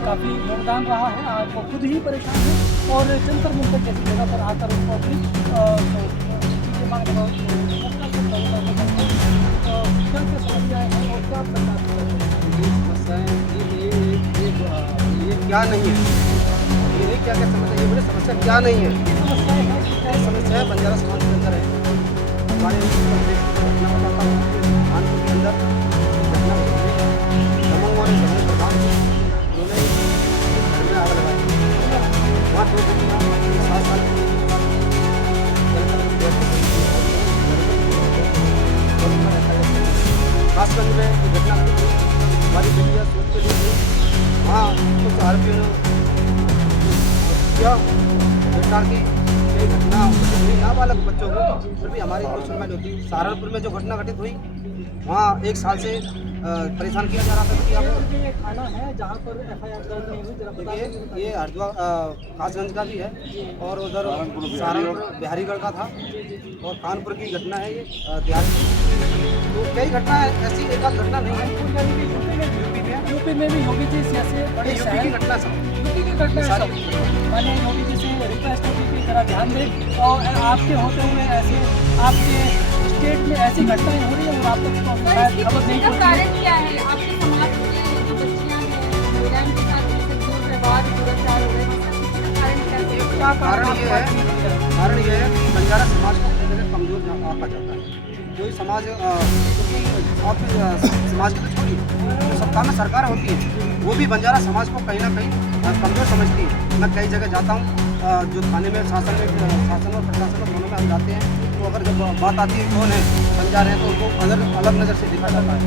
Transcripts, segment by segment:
काफ़ी योगदान रहा है। आज वो खुद ही परेशान है और जंतर मंतर जैसी जगह पर आकर उनको अपनी चीज़ें मांगने का क्या क्या समस्याएँ हैं और क्या बर्दाश्त कर रहे हैं? ये समस्याएँ ये क्या नहीं है, ये नहीं क्या क्या समस्या, ये बोले समस्या क्या नहीं है। समस्याएँ हैं कि क्या ये समस्या है बंजारा समाज के अंदर है। हमारे उत्तर प्रदेश की घटना बताता हूँ, कानपुर के अंदर घटना घटी है। दमंग और दमंग प्रधान उन्होंने घर में आग लगाई, वहाँ 2 बच्चियाँ 7 साल की खासगंज में ये घटना घटी थी। हमारी बेटियाँ सूट के लिए थी, वहाँ कुछ आरोपियों ने किया गिरफ्तार की। ये घटना हुई नाबालग बच्चों को, फिर भी हमारी कोई सुनवाई नहीं होती। सहारनपुर में जो घटना घटित हुई, वहाँ 1 साल से परेशान किया जा रहा था बच्चियों को। ये थाना है जहाँ पर एफआईआर दर्ज नहीं हुई, जरा बता देखिए दीजिए। ये हरिद्वार खासगंज का भी है और उधर सहारनपुर बिहारीगढ़ का था और कानपुर की घटना है ये बिहार की। तो कई घटना ऐसी एक आध घटना नहीं है। यूपी में भी योगी जी जैसे बड़े यूपी शहर की घटना सब यूपी की घटना है सब। मैंने योगी जी से रिक्वेस्ट होगी कि जरा ध्यान दें और आपके होते हुए ऐसे आपके स्टेट में ऐसी घटनाएं हो रही है और आप तक तो शायद खबर नहीं पहुंची है। कारण क्या है? आपके समाज में जो बच्चियां हैं, महिलाओं के साथ ऐसे दुर्व्यवहार दुराचार हो रहे हैं, इसका कारण क्या है? क्या कारण ये है कि बंजारा समाज को कहीं जगह कमजोर आका जाता है। कोई समाज क्योंकि आप समाज की तो छोड़िए, जो सत्ता में सरकार होती है वो भी बंजारा समाज को कहीं ना कहीं कमजोर समझती है। मैं कई जगह जाता हूँ, जो थाने में शासन और प्रशासन में दोनों में हम जाते हैं, तो अगर जब बात आती है कौन है बंजारे हैं तो उनको अलग नज़र से देखा जाता है।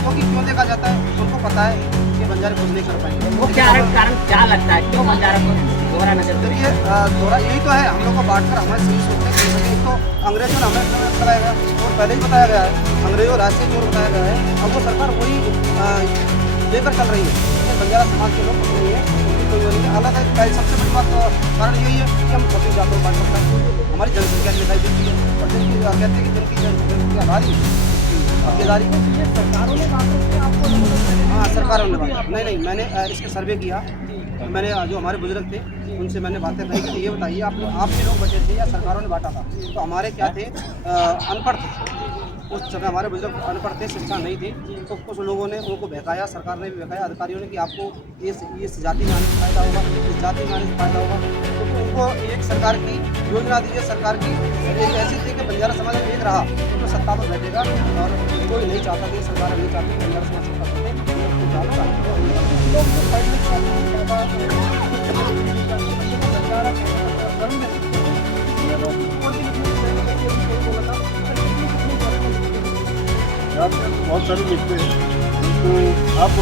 क्योंकि क्यों देखा जाता है, उनको पता है कि बंजारे कुछ नहीं कर पाएंगे। वो कारण क्या लगता है, क्यों बंजारा को दोहरा नजर? चलिए थोड़ा यही तो है, हम लोग को बांटकर हमारे सही सोचते हैं। एक तो अंग्रेजों ने हमें बताया गया और पहले ही बताया गया है, अंग्रेजों राज से चोर बताया गया है। अब वो सरकार वही लेकर चल रही है। बंजारा समाज के लोग नहीं है, उनकी कोई वो नहीं है। अलग है, सबसे बड़ी बात कारण यही है कि हम सभी जातों को बांट सकते हैं। हमारी जनसंख्या दिखाई देती है और जिनकी कहते हैं कि जिनकी जनसंख्या भारी अब्देदारी सरकारों ने बातों से आपको मदद करी? हाँ सरकारों ने बात नहीं मैंने इसके सर्वे किया। मैंने जो हमारे बुजुर्ग थे उनसे मैंने बातें कही कि ये बताइए आप भी लोग बचे थे या सरकारों ने बांटा था? तो हमारे क्या थे, अनपढ़ थे। उस समय हमारे बुजुर्ग अनपढ़ थे, शिक्षा नहीं थी। तो कुछ लोगों ने उनको बहकाया, सरकार ने भी बहकाया, अधिकारियों ने कि आपको इस जाति में आने से फायदा होगा, इस जाति में आने से फायदा होगा। तो उनको एक सरकार की योजना दी है, सरकार की एक ऐसी थी कि बंजारा समाज एक रहा तो सत्ता पर बैठेगा और कोई नहीं चाहता कि सरकार नहीं चाहती बंजारा समाज सत्ता पर बैठे। लोग जो पढ़ने के बाद बंजारा धर्म में इसलिए वो बहुत सारे लिखते हैं, तो अब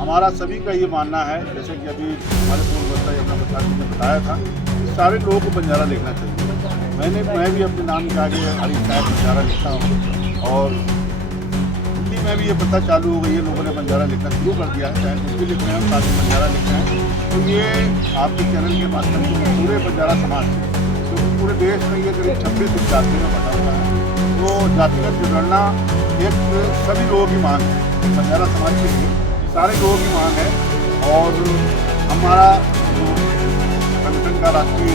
हमारा सभी का ये मानना है, जैसे कि अभी हमारे पूर्ववर्ता यमुना प्रसाद जी ने बताया था, कि सारे लोगों को बंजारा लिखना चाहिए। मैं भी अपने नाम के आगे हरी साहब बंजारा लिखता हूँ और हिंदी में भी ये पता चालू हो गई है, लोगों ने बंजारा लिखना शुरू कर दिया है। चाहे हिंदी लिख रहे हैं, साथ में बंजारा लिख रहे हैं। तो ये आपके चैनल के माध्यम से पूरे बंजारा समाज क्योंकि पूरे देश में ये करीब 26 जाति में बटा हुआ है, तो जातिगत जनगणना एक सभी लोगों की मांग है। बंजारा समाज के लिए सारे लोगों की मांग है और हमारा जो संगठन का राष्ट्रीय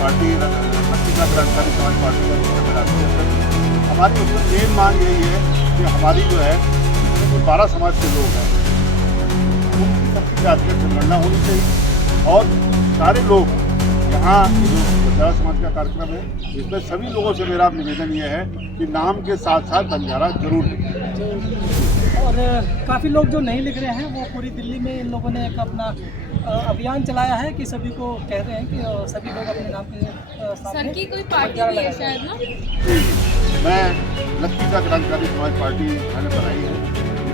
पार्टी लक्ष्मीका क्रांतिकारी समाज पार्टी का राष्ट्रीय अध्यक्ष, हमारी उसमें मेन मांग यही है कि हमारी जो है 12 समाज के लोग हैं उनकी सबकी जातिगत जनगणना होनी चाहिए और सारे लोग यहाँ जो बंजारा समाज का कार्यक्रम है इसमें सभी लोगों से मेरा निवेदन ये है कि नाम के साथ साथ बंजारा जरूर लिखें। और काफ़ी लोग जो नहीं लिख रहे हैं वो पूरी दिल्ली में इन लोगों ने एक अपना अभियान चलाया है कि सभी को कह रहे हैं कि सभी लोग अपने नाम के सर की कोई पार्टी भी है शायद ना? मैं लक्ष्मीका क्रांतिकारी समाज पार्टी मैंने बनाई है।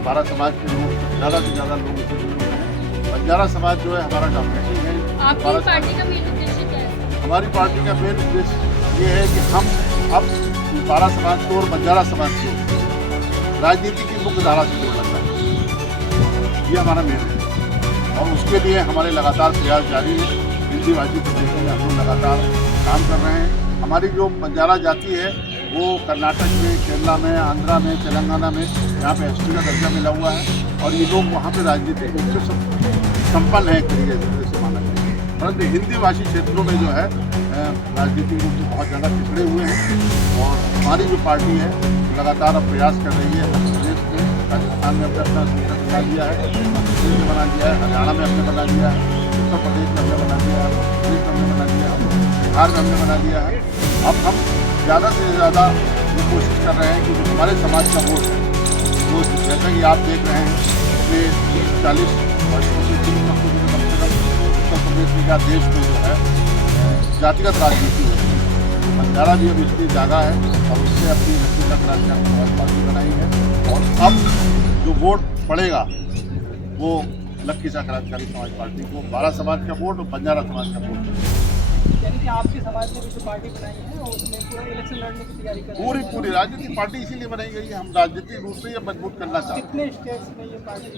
12 समाज के लोग ज़्यादा से ज़्यादा लोग इससे जुड़े हुए हैं। बंजारा समाज जो है हमारा डॉमिनेटिंग है। आपकी पार्टी का मेन उद्देश्य क्या है? हमारी पार्टी का मेन उद्देश्य ये है कि हम अब 12 समाज को और बंजारा समाज को राजनीति की मुख्य धारा से जोड़ना चाहते हैं। ये हमारा मेन है और उसके लिए हमारे लगातार प्रयास जारी है। हिंदी भाषी प्रदेशों में हम लोग लगातार काम कर रहे हैं। हमारी जो बंजारा जाति है वो कर्नाटक में, केरला में, आंध्रा में, तेलंगाना में यहाँ पे एसटी का दर्जा मिला हुआ है और ये लोग वहाँ पे राजनीतिक रूप से संपन्न है एक तरीके से माना जाए। परंतु हिंदी भाषी क्षेत्रों में जो है राजनीतिक रूप से बहुत ज़्यादा पिछड़े हुए हैं और हमारी जो पार्टी है लगातार अब प्रयास कर रही है मध्य प्रदेश में, राजस्थान में अपना संगठन बना लिया है, मध्य प्रदेश में बना लिया है, हरियाणा में हमने बना लिया है, उत्तर प्रदेश में हमने बना लिया है, मध्य प्रदेश में हमने बना लिया है, बिहार में हमने बना लिया है। अब हम ज़्यादा से ज़्यादा ये कोशिश कर रहे हैं कि जो हमारे समाज का वोट है वो जैसा कि आप देख रहे हैं कि 30-40 वर्षों से 3 वर्षों से कम उत्तर प्रदेश में या देश में जो है जातिगत राजनीति है। बंजारा भी अब इसलिए जागा है और उससे अपनी व्यक्तिगत क्रांतिकारी समाज पार्टी बनाई है और अब जो वोट पड़ेगा वो लखीसा क्रांतिकारी समाज पार्टी को, 12 समाज का वोट और बंजारा समाज का वोट। यानी कि आपके समाज ने भी जो पार्टी बनाई है और उसमें पूरा इलेक्शन लड़ने की तैयारी कर रहे हैं। पूरी राजनीतिक पार्टी इसीलिए बनाई गई है, हम राजनीतिक रूप से ये मजबूत करना चाहते हैं। कितने स्टेट्स में ये पार्टी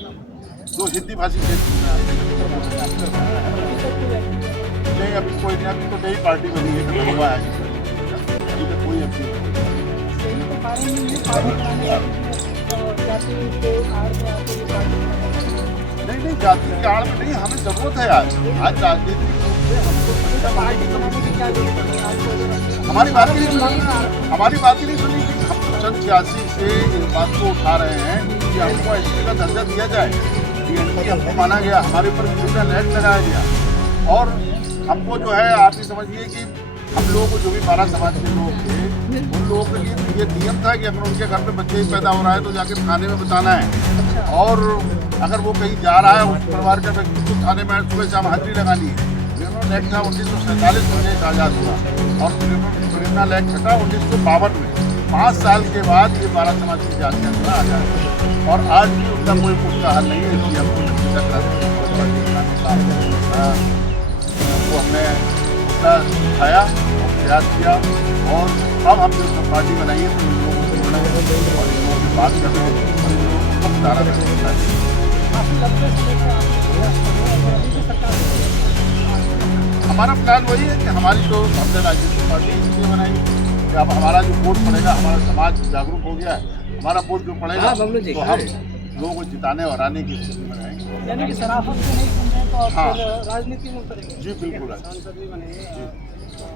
जो हिंदी भाषी क्षेत्र में नहीं, अभी कोई नहीं, अभी तो नई पार्टी बनी है, खत्म हुआ है, अभी तक कोई अभी यही तो कारण नहीं है पार्टी बनाने वाली जाति के आड़ में आके ये पार्टी नहीं, जाति की आड़ में नहीं, हमें जरूरत है आज राजनीतिक रूप से हमको पार्टी बनाने की क्या जरूरत है आपको? हमारी बात ही नहीं सुनी कि हम 86 से इस बात को उठा रहे हैं कि हमको एसटी का दर्जा दिया जाए, एसटी हमको माना गया, हमारे ऊपर क्रिमिनल एक्ट लगाया गया और हमको जो है आप ही समझिए कि हम लोगों को जो भी 12 समाज के लोग थे उन लोगों के लिए ये नियम था कि अगर उनके घर में बच्चे ही पैदा हो रहा है तो जाके थाने में बताना है और अगर वो कहीं जा रहा है उस परिवार का व्यक्ति को थाने में सुबह शाम हाजिरी लगानी है। क्रिमिनल एक्ट था 1947 में देश आज़ाद हुआ और क्रिमिनल एक्ट था 1952 में। 5 साल के बाद ये 12 समाज की जातियाँ जो है आज़ाद हुई और आज भी उनका कोई पुख्ता हल नहीं है, इसलिए हमको हमने उसका उठाया और प्रयास किया और अब हम जो पार्टी बनाई है तो इन लोगों से जुड़े और इन लोगों से बात कर रहे हैं और इन लोगों को सुधारा कर रहे हैं। हमारा प्लान वही है कि हमारी जो हमने राजनीतिक पार्टी इसलिए बनाई कि अब हमारा जो वोट पड़ेगा, हमारा समाज जागरूक हो गया है, हमारा वोट जो पड़ेगा तो हम लोगों को जिताने और आने की स्थिति में रहेंगे। यानी कि शराफत से नहीं सुन रहे तो आप फिर राजनीति में उतरेंगे? जी बिल्कुल है। सांसद भी बनेंगे,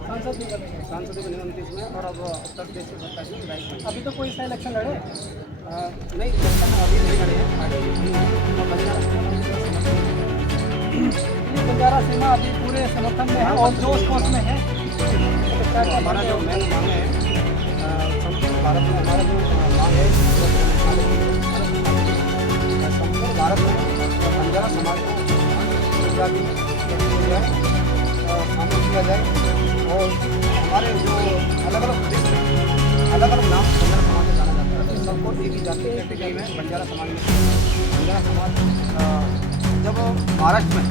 सांसद भी बनेंगे, सांसद भी बनेंगे 29 में और अब उत्तर प्रदेश से 27 में राइट। अभी तो कोई सा इलेक्शन लड़े? नहीं, इलेक्शन अभी नहीं लड़े हैं। बंजारा सेना अभी पूरे समर्थन में है और जोश खौश में है। हमारा जो मेन मांग है संपूर्ण भारत में, हमारा जो मांग है संपूर्ण भारत में बंजारा समाज को जाति शामिल किया जाए और हमारे जो अलग अलग प्रदेश में अलग अलग नाम बंजारा समाज से जाना जाता है, सबको एक ही जाति कैटेगरी में बंजारा समाज में। बंजारा समाज जब महाराष्ट्र में,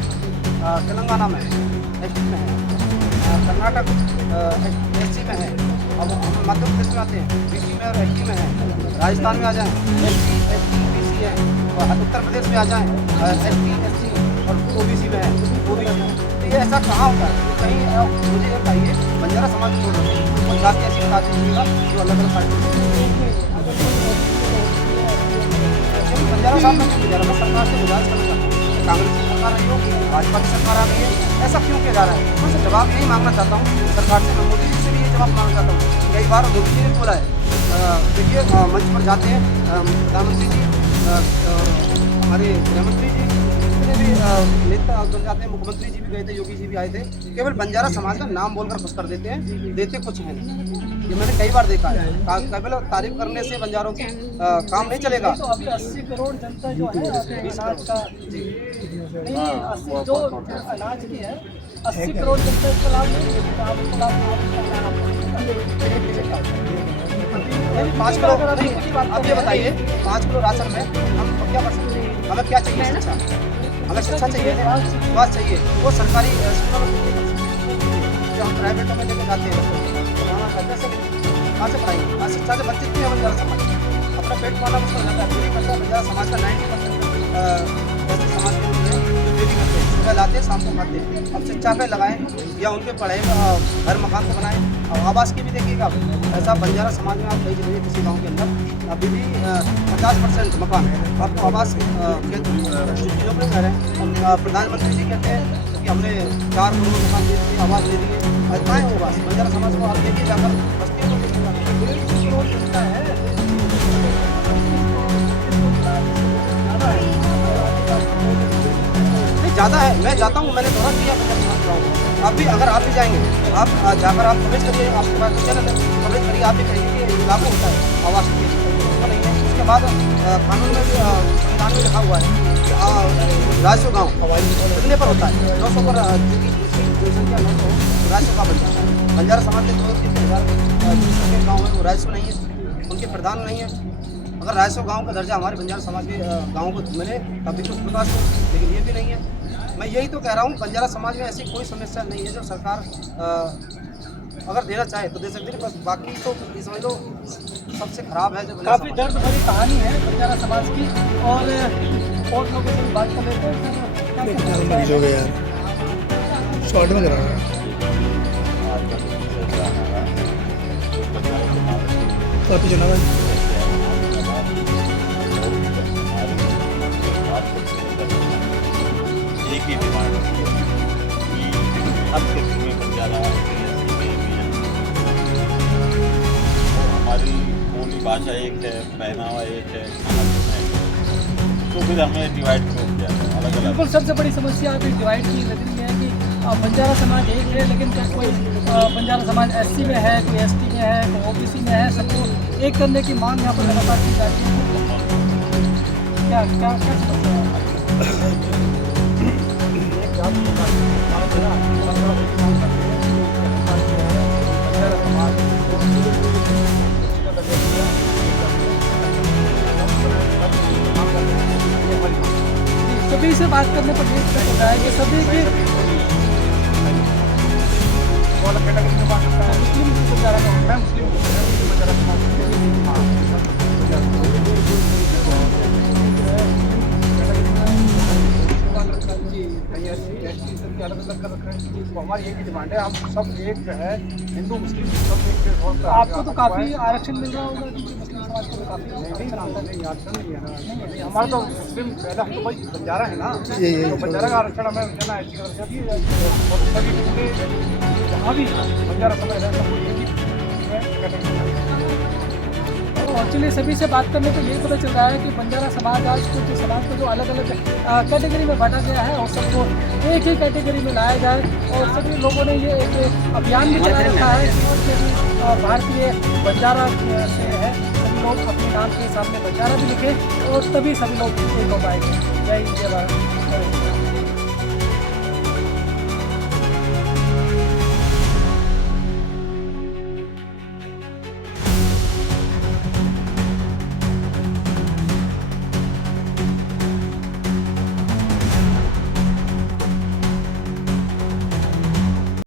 तेलंगाना में एसटी में है, कर्नाटक एससी में है, अब हम मध्य प्रदेश में आते हैं बीसी में और एसटी में है, राजस्थान में आ जाएँ एसटी बीसी है और उत्तर प्रदेश में आ जाएँ एसटी और ओबीसी में है ओबीसी। तो ये ऐसा कहाँ होता है? तो कहीं मुझे ये बताइए बंजारा समाज छोड़ रहे हैं और जाति ऐसी पार्टी होगा जो अलग अलग पार्टी बंजारा साहब में क्यों गुजारा? मैं सरकार से गुजारिश करना चाहता हूँ, कांग्रेस की सरकार रही हो, भाजपा की सरकार आ गई है, ऐसा क्यों किया जा रहा है? मैं उनसे जवाब यही मांगना चाहता हूँ सरकार से। मैं मोदी जी से भी ये जवाब मांगना चाहता हूँ। कई बार मोदी जी ने बोला है, देखिए मंच पर जाते हैं प्रधानमंत्री जी, हमारे गृहमंत्री जी, जितने भी नेता बन जाते हैं, मुख्यमंत्री जी भी गए थे, योगी जी भी आए थे, केवल बंजारा समाज का नाम बोलकर खुश कर देते हैं, देते कुछ है नहीं। ये मैंने कई बार देखा है। केवल तारीफ करने से बंजारों की काम नहीं चलेगा। तो अभी 80 करोड़ जनता जो है अनाज का नहीं 80 जो अनाज की है 80 करोड़ जनता इसका लाभ नहीं लेती। आप इसका लाभ 5 किलो, अब ये बताइए 5 किलो राशन में हम क्या कर सकते हैं? हमें क्या चाहिए? शिक्षा, हमें शिक्षा चाहिए, स्वास्थ्य चाहिए, वो सरकारी जो हम प्राइवेटों में लेके जाते हैं कहाँ से पढ़ाएंगे? शिक्षा से वंचित भी है बंजारा समाज, अपना पेट पालना मुश्किल हो जाता है। पूरी पैसा बंजारा समाज का 90% ऐसे समाज के लोग हैं जो डेली करते हैं, सुबह खिलाते हैं, शाम को खाते हैं। अब शिक्षा पे लगाएं या उनके पढ़ाई घर मकान को बनाएं। अब आवास की भी देखिएगा, ऐसा बंजारा समाज में आप कहीं चलिए किसी गाँव के अंदर अभी भी 50% मकान आपको आवास के चीज़ों पर कह रहे हैं। और प्रधानमंत्री जी कहते हैं कि हमने 4 करोड़ मकान दे दिए, आवास दे दिए। कहाँ है वो आवास? बंजारा समाज को आप देखिए जाकर बस्तियों को देखिएगा, 1.5 करोड़ मिलता है। ज़्यादा है, मैं जाता हूँ, मैंने दौरा किया आप भी, अगर आप भी जाएंगे, आप जाकर आप कवरेज करिए, आपके पास चैनल है, कवरेज करिए, आप भी कहेंगे कि लागू होता है आवास के नहीं है। उसके बाद कानून में भी संविधान में लिखा हुआ है कि राजस्व गाँव कितने पर होता है, 900 पर जनसंख्या 900 राजस्व गाँव बन जाता है। बंजारा समाज के 2-3 गाँव है वो राजस्व नहीं है, उनके प्रधान नहीं है। अगर राजस्व गांव का दर्जा हमारे बंजारा समाज के गाँव को मिले तभी तो प्रकाश हो, लेकिन ये भी नहीं है। मैं यही तो कह रहा हूँ, बंजारा समाज में ऐसी कोई समस्या नहीं है जो सरकार अगर देना चाहे तो दे सकती है, बस बाकी तो ये समझ लो सबसे खराब है। जो काफ़ी दर्द भरी कहानी है बंजारा समाज की, और लोगों से भी बात कर लेते हैं। मरीज हो गए यार, शॉर्ट में करा काफ़ी चुना भाई। एक ही डिमांड होती है कि हर क्षेत्र में बंजारा हमारी बोली भाषा एक है, पहनावा एक है, खाना पीना एक है, तो फिर हमें डिवाइड क्यों किया है अलग अलग? बिल्कुल, सबसे बड़ी समस्या अभी डिवाइड की लग रही है कि बंजारा समाज एक है, लेकिन क्या कोई बंजारा समाज SC में है, कोई ST में है, कोई OBC में है, सबको एक करने की मांग यहाँ पर लगातार की जाती है। क्या क्या क्या समस्या है? सभी से बात करने पर ये पता चलता है कि सभी की मुस्लिम बंजारा का मैं मुस्लिम अलग अलग कर रख रहे हैं। तो हमारी एक ही डिमांड है, हम सब एक जो है, हिंदू मुस्लिम सब एक के तौर पर। आपको तो काफ़ी आरक्षण मिल रहा होगा क्योंकि मुस्लिम समाज को तो काफ़ी नहीं आरक्षण नहीं है ना, हमारा तो मुस्लिम पहले हम तो भाई बंजारा है ना, तो बंजारा का आरक्षण हमें देना है। सभी पूरे जहाँ भी बंजारा समाज है सबको एक ही एक्चुअली सभी से बात करने पर यही पता चल रहा है कि बंजारा समाज आज कुछ समाज को जो अलग अलग कैटेगरी में बांटा गया है और सबको एक ही कैटेगरी में लाया जाए। और सभी लोगों ने ये एक अभियान भी चला रखा है कि भारतीय बंजारा से है, सभी लोग अपने नाम के सामने बंजारा भी लिखे और तभी सभी लोग एक हो पाएंगे। जय हिंद, जय भारत।